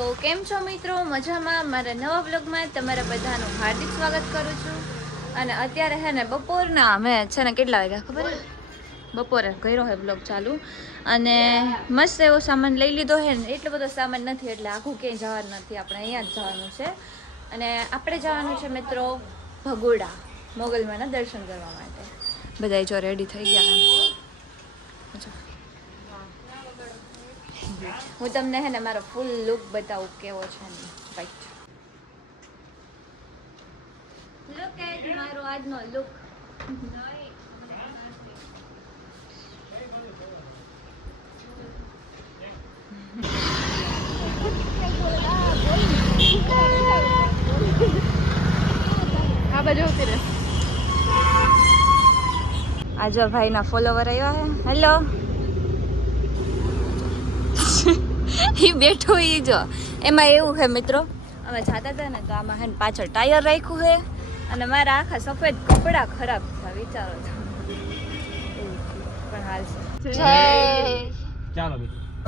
તો કેમ છો મિત્રો? મજામાં? મારા નવા વ્લોગમાં તમારા બધાનું હાર્દિક સ્વાગત કરું છું. અને અત્યારે હે ને બપોરના અમે છે ને કેટલા વાગ્યા ખબર હે? બપોરે કર્યો હે વ્લોગ ચાલુ અને મસ્ત એવો સામાન લઈ લીધો હે ને. એટલો બધો સામાન નથી એટલે આખું ક્યાંય જવાનું નથી, આપણે અહીંયા જ જવાનું છે. અને આપણે જવાનું છે મિત્રો ભગોડા મોગલમાના દર્શન કરવા માટે. બધા જો રેડી થઈ ગયા. હું તમને હે ને મારો ફૂલ લુક બતાવું કેવો છે ને. રાઈટ, લુક એટ મારો આજનો લુક. આ બાજુ ઉભી રહે. આજો ભાઈના ફોલોવર આવ્યા હે. હેલો. ઈ બેઠો ઈ જો. એમાં એવું છે મિત્રો, અમે જતા હતા ને તો આમાં હે ને પાછળ ટાયર રાખ્યું છે અને મારા આખા સફેદ કપડા ખરાબ થયા. વિચારો છો પણ હાલ છે. ચાલો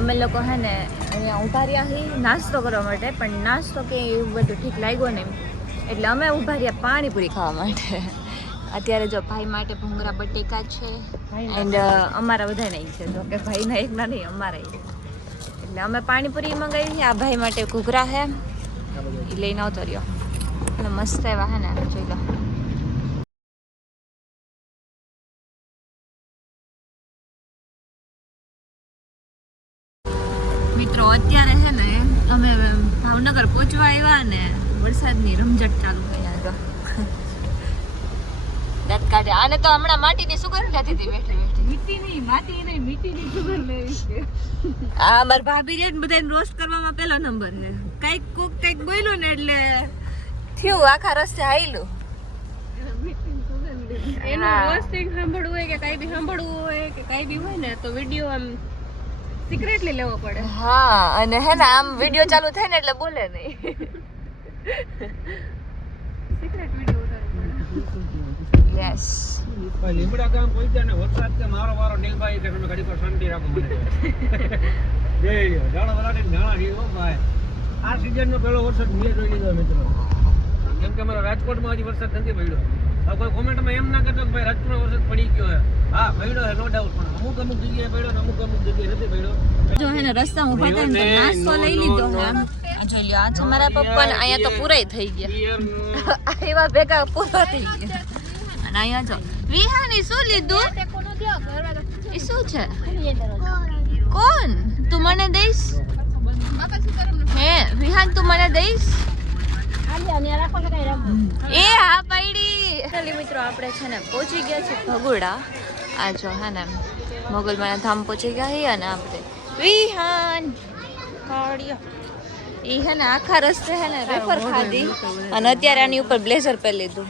અમે લોકો હે ને અહીંયા ઊભા રહ્યા છીએ નાસ્તો કરવા માટે, પણ નાસ્તો કે એવું બધું ઠીક લાગ્યો ને એટલે અમે ઊભા રહ્યા પાણીપુરી ખાવા માટે. અત્યારે જો ભાઈ માટે ભૂંગળા બટેકા છે એન્ડ અમારા બધાને છે, જો કે ભાઈના એકના નહીં અમારા. એટલે અમે પાણીપુરી મંગાવી છે. આ ભાઈ માટે ઘૂઘરા છે એ લઈને આવતો રહ્યો અને મસ્ત એવા હે ને જોઈ લો. મિત્રો અત્યારે હે ને અમે ભાવનગર પહોંચવા આવ્યા ને વરસાદની રમઝટ ચાલુ થઈ આગળ. દાંત કાઢે. આને તો હમણાં માટીની સુગંધ લેતી હતી બેઠી બેઠી. મીઠીની માટી નહીં, મીઠીની સુગંધ લેવી છે. આ મારા ભાભી રે બધાને રોસ્ટ કરવામાં પહેલો નંબર છે. કઈક કોક કઈક બોલ્યું ને એટલે થયું આખા રસ્તે હાઈલું. એનું રોસ્ટિંગ સાંભળવું હોય કે કઈ બી સાંભળવું હોય કે કઈ બી હોય ને તો વિડિયો આમ સિક્રેટલી લેવો પડે. હા, અને હે ને આમ વિડિયો ચાલુ થાય ને એટલે બોલે નહીં. સિક્રેટ વિડિયો ઉતારવો પડે. યસ. લીમડા ગામ પહોંચ્યા ને વરસાદ કે મારો વારો નીલભાઈ કે તમે ઘડી પર શાંતિ રાખો મને. જય જાણો વરાડી જાણા હી ઓ ભાઈ. આ સીઝનનો પહેલો વરસાદ મેં જોઈ લીધો મિત્રો. કેમ કે અમારા રાજકોટમાં હજી વરસાદ નથી પડ્યો. હવે કોઈ કોમેન્ટમાં એમ ના કહેતો કે ભાઈ રાજકોટમાં વરસાદ પડી ગયો છે. હા પડ્યો છે નો ડાઉટ, પણ અમુક જગ્યાએ પડ્યો ને અમુક જગ્યાએ નથી પડ્યો. જો હે ને રસ્તામાં ઊભા થઈને તો નાસ્તો લઈ લીધો હે. આ જોઈ લ્યો, આ છે મારા પપ્પા ને અહીંયા તો પૂરાઈ થઈ ગયા. એવા ભેગા પૂરા થઈ ગયા. અને અહીંયા જો વિહાની શું લીધું? એ શું છે? કોણ? તું મને દઈશ? હે વિહાન તું મને દઈશ? એ હા પૈડી. ચાલી મિત્રો આપણે છે ને પહોંચી ગયા છે ભગોડા. આ જો હે ને મોગલમાના ધામ પહોંચી ગયા છીએ અને આપણે વિહાન કાઢ્યો એ હે ને આખા રસ્તે હે ને વેફર ખાધી અને અત્યારે આની ઉપર બ્લેઝર પહેરી લીધું.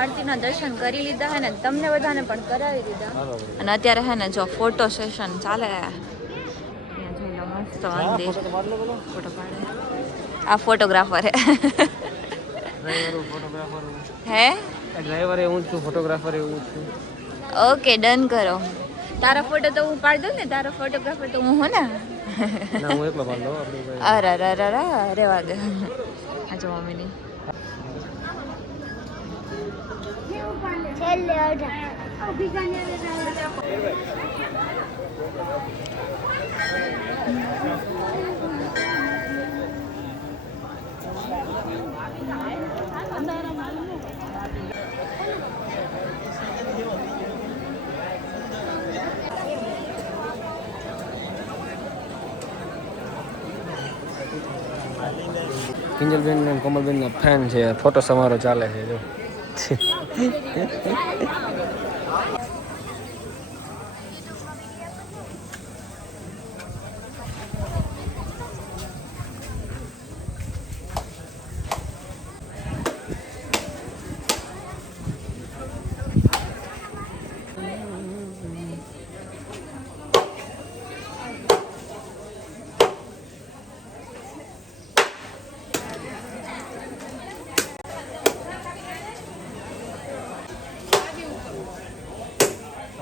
આરતીના દર્શન કરી લીધા હે ને તમને બધાને પણ કરાવી દીધા. અને અત્યારે હે ને જો ફોટો સેશન ચાલે. ત્યાં જોઈ લો મસ્ત મંદિર. ફોટો પાડે. આ ફોટોગ્રાફર હે. ડ્રાઈવર હું છું, ફોટોગ્રાફર હું છું. ઓકે ડન કરો. તારા ફોટો તો હું પાડી દઉં ને. તારો ફોટોગ્રાફર તો હું હું ને. ના હું એકલો પાડ લઉં. અરે રેવા દે. આ જો મમ્મીની છેલ્લે અઢા કિંજલબેન ને કોમલબેન ના ફેન છે, ફોટો સમારોહ ચાલે છે જો.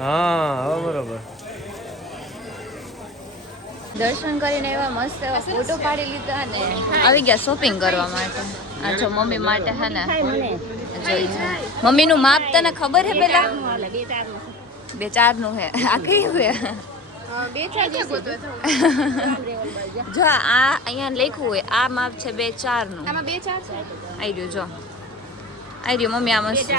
હા હવે બરોબર. દર્શન કરીને એવા મસ્ત એવા ફોટો પાડી લીધા ને આવી ગયા શોપિંગ કરવા માટે. આ જો મમ્મી માટે હે ને મમ્મી નું માપ તને ખબર હે પેલા 2-4 નું હે. આ કયું હે? જો આ અહીંયા લખ્યું હોય આ માપ છે 2-4 નું. આમાં 2-4 આવી રહ્યું જો આવી રહ્યું મમ્મી આ મસ્ત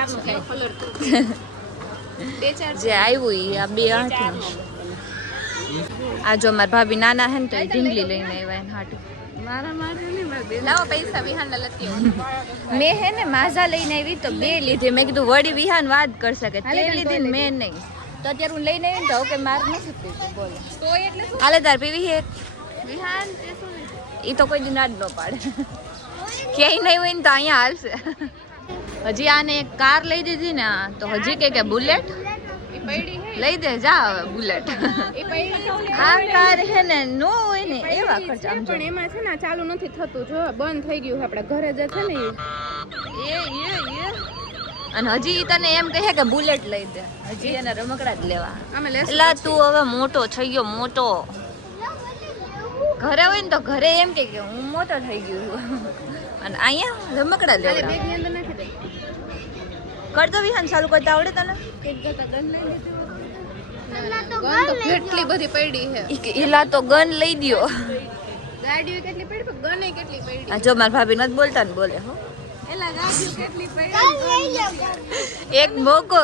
જે આવ્યું ઈ આ 2-8 નું. આ જો મારા ભાભી નાના હે ને તો ઢીંગલી લઈને આવ્યા એને હાટું. મારા માટે નહીં લાવો પૈસા વિહાન લતી મેં હે ને માઝા લઈને આવી તો 2 લીધી. મેં કીધું વળી વિહાન વાત કરશે કે તે લીધી ને મેં નહીં. તો અત્યારે હું લઈને આવી ને તો કે માર નથી પીવું બોલો તો એટલે શું હાલે તાર પીવી હે વિહાન તે શું ઈ તો કોઈ દિન જ ન પાડે ક્યાંય નહીં હોય ને તો અહીંયા હાલશે. હજી આને એક કાર લઈ દીધી ને તો હજી કે બુલેટ લઈ દે જા હવે બુલેટ. આ કાર હે ને નો હોય ને એવા ખર્ચા પણ એમાં છે ને ચાલુ નથી થતું જો બંધ થઈ ગયું આપડા ઘરે જે છે ને એ અને હજી તને એમ કહે કે બુલેટ લઈ દે હજી એને રમકડા જ લેવા. એટલે તું હવે મોટો થઈ ગયો મોટો. ઘરે હોય ને તો ઘરે એમ કે હું મોટો થઈ ગયો અને અહીંયા રમકડા લેવા કરતો વિહાન ચાલુ કરતા આવડે તને? કેટલી બધી પડી છે ઈલા તો ગન લઈ દ્યો. ગાડીઓ કેટલી પડી પણ ગન કેટલી પડી. આ જો મારા ભાભી નથી બોલતા ને બોલે હો એલા ગાડીઓ કેટલી પડી. એક મોકો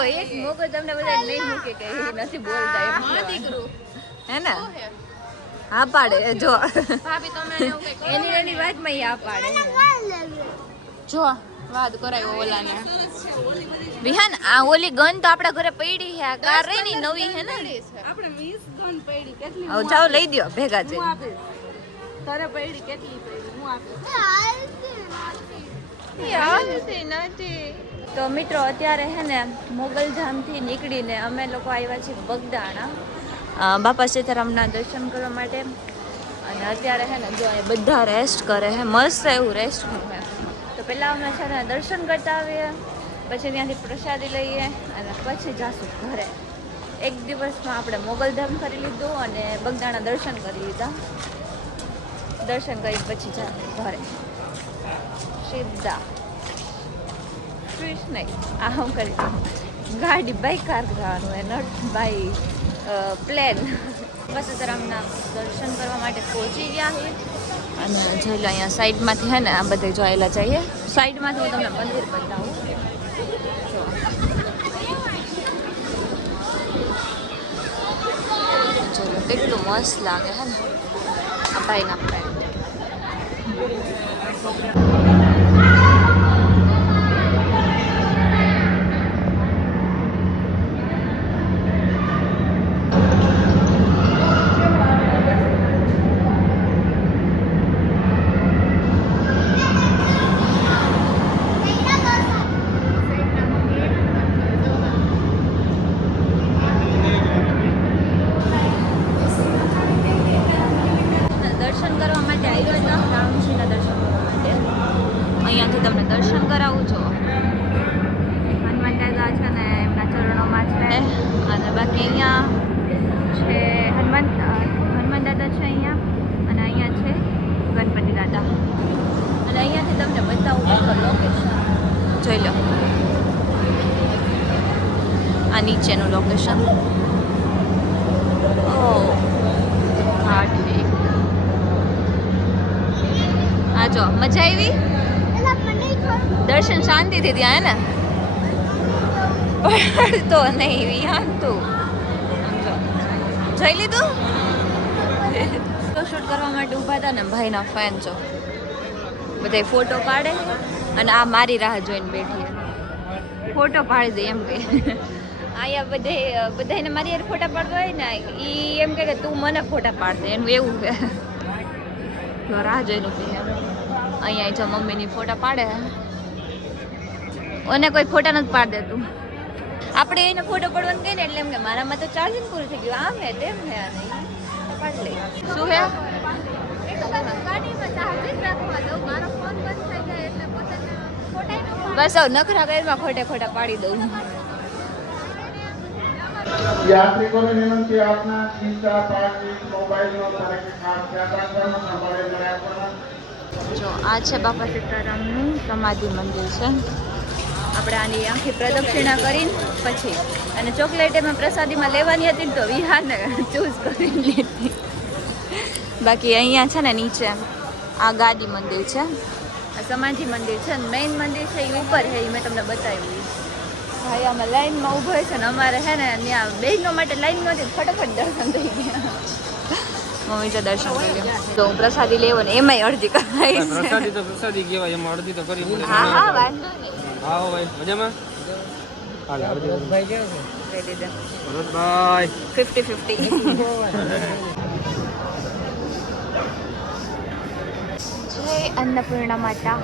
તમને બધા નહીં મૂકે કે નથી બોલતા એમ દીકરું હે ને હા પાડે જો ભાભી તમે એની વાતમાં આ પાડે જો વાત કરાયો ઓલાને વિહાન. આ ઓલી ગન તો આપડા ઘરે પડી છે આ કાર રહી ની નવી હે ને આપણે 20 ગન પડી કેટલી હવે જાઓ લઈ દ્યો ભેગા છે તારે પડી કેટલી પડી હું આપી નથી. તો મિત્રો અત્યારે હે ને મોગલધામ થી નીકળીને અમે લોકો આવ્યા છીએ બગદાણા બાપા સીતારામના દર્શન કરવા માટે. અને અત્યારે હે ને જો એ બધા રેસ્ટ કરે હે મસ્ત એવું રેસ્ટ કરે. તો પહેલાં અમે છે ને દર્શન કરતા આવીએ પછી ત્યાંથી પ્રસાદી લઈએ અને પછી જાશું ઘરે. એક દિવસમાં આપણે મોગલધામ કરી લીધું અને બગદાણા દર્શન કરી લીધા. દર્શન કરી પછી જાશું ઘરે સીધા. સ્વિચ નહીં આ હું કરી ગાડી બાય કાર કરવાનું હોય નોટ બાય પ્લેન. બસ સીતારામના દર્શન કરવા માટે પહોંચી ગયા છીએ અને જોઈ લો અહીંયા સાઈડમાંથી હે ને આ બધે જોયેલા જઈએ. સાઈડમાંથી હું તમને મંદિર બતાવું. ચલો કેટલું મસ્ત લાગે હે ને આ ભાઈના ફ્રેન્ડ. અહીંયાથી તમને દર્શન કરાવું છું. હનુમાન દાદા છે ને એમના ચરણોમાં છે અને બાકી અહીંયા છે હનુમાન દાદા છે અહીંયા અને અહીંયા છે ગણપતિ દાદા. અને અહીંયાથી તમને બતાવું લોકેશન જોઈ લો. આ નીચેનું લોકેશન. ઓ ઘાટ આ જો મજા આવી. દર્શન શાંતિથી થયા હે ને પડતો નહીં વિહાન તું જોઈ લીધું. શૂટ કરવા માટે ઊભા હતા ને ભાઈના ફેન છો બધા ફોટો પાડે અને આ મારી રાહ જોઈને બેઠી ફોટો પાડી દે એમ કે અહીંયા બધાને મારી યાર ફોટા પાડવા હોય ને એ એમ કે તું મને ફોટા પાડશે એનું એવું કે જો રાહ જોઈને ઊભી છે અહીંયા જો મમ્મીની ફોટા પાડે અને કોઈ ફોટા નથી પાડી દેતું આપણે એને ફોટો પડવાનું કહીએ ને એટલે એમ કે મારામાં તો ચાર્જિંગ પૂરું થઈ ગયું આમ હે તેમ હે પાડી લે શું હે બસ આવ નખરા કરમાં ખોટા પાડી દઉં यात्रिकों ने विनंती है अपना खींचा पाकिट मोबाइल નો તરીકે ખાસ ધ્યાન રાખવાનું સંભાળે રાખવાના જો આ છે બાપા સીતારામનું સમાધિ મંદિર છે આપણે આની આખી પ્રદક્ષિણા કરીને પછી અને ચોકલેટ એમાં પ્રસાદીમાં લેવાની હતી ને તો વિહારને ચૂઝ કરી લીધી બાકી અહીંયા છે ને નીચે આ ગાદી મંદિર છે આ સમાધિ મંદિર છે ને મેઇન મંદિર છે એ ઉપર છે એ મેં તમને બતાવ્યું ભાઈ અમે લાઈનમાં ઊભો છે ને અમારે છે ને ત્યાં બહેનો માટે લાઈન નહોતી ફટાફટ દર્શન થઈ ગયા મમ્મી તો દર્શન કરી લ્યો તો હું પ્રસાદી લેવો ને એમાંય અડધી કરાઈ પ્રસાદી તો પ્રસાદી કહેવાય એમાં અડધી તો કરી પડે હા હા વાંધો નહીં આવો ભાઈ મજામાં હાલ ભાઈ કેવું છે કહી દીધા ભરતભાઈ 50-50 જય અન્નપૂર્ણા માતા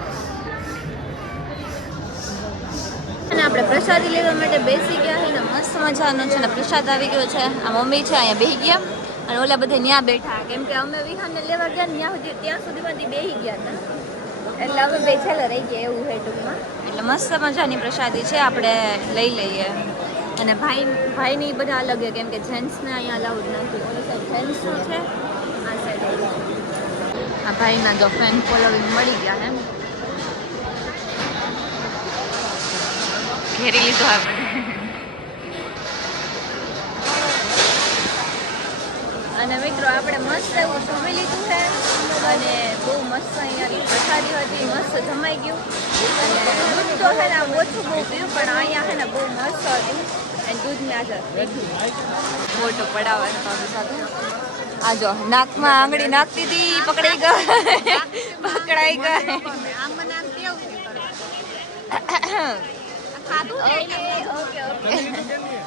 અને આપણે પ્રસાદી લેવા માટે બેસી ગયા છે ને મસ્ત મજાનો છે ને પ્રસાદ આવી ગયો છે આ મમ્મી છે અહીંયા બેસી ગયા અને ઓલા બધા ત્યાં બેઠા કેમ કે અમે વિહારને લેવા ગયા ને ત્યાં સુધીમાંથી બેસી ગયા હતા એટલે અમે બેઠેલા રહી ગયા એવું છે ટૂંકમાં એટલે મસ્ત મજાની પ્રસાદી છે આપણે લઈ લઈએ અને ભાઈની બધા અલગ છે કેમ કે જેન્ટ્સને અહીંયા અલાઉડ નથી ઓલી સાઈડ જેન્ટ્સનું છે આ સાઈડ આ ભાઈના જો ફેન ફોલોવિંગ મળી ગયા એમ ઘેરી લીધો આપણે અને મિત્રો આપણે મસ્ત એવું જમી લીધું છે અને બહુ મસ્ત અહીંયાની પ્રસાદી હતી મસ્ત જમાઈ ગયું અને દૂધ તો છે ને ઓછું બહુ પીવું પણ અહીંયા છે ને બહુ મસ્ત હતું અને દૂધ મેં આજે લીધું ફોટો પડાવવાનો ભાભી સાથે આ જો નાકમાં આંગળી નાખતી હતી પકડાઈ ગઈ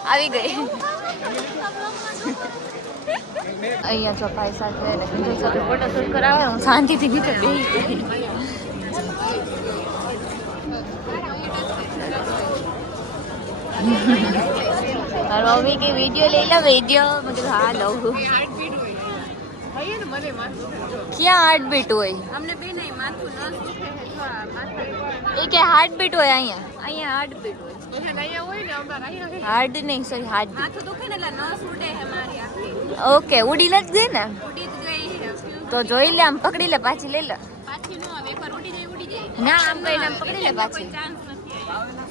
આવી ગઈ અહીંયા જો ભાઈ સાથે ફોટો શૂટ કરાવે હું શાંતિથી નીચે બેસી ગઈ મારો મમ્મી કે વિડીયો લઈ લો વિડીયો મેં કીધું હા લઉં ક્યાં હાર્ટબીટ હોય એ કે હાર્ટબીટ હોય અહીંયા હાર્ટબીટ હોય હાર્ડ નહીં સોરી હાર્ટ ઓકે ઉડી જ ગઈ ને તો જોઈ લે આમ પકડી લે પાછી લઈ લે ના આમ પકડી લે પાછી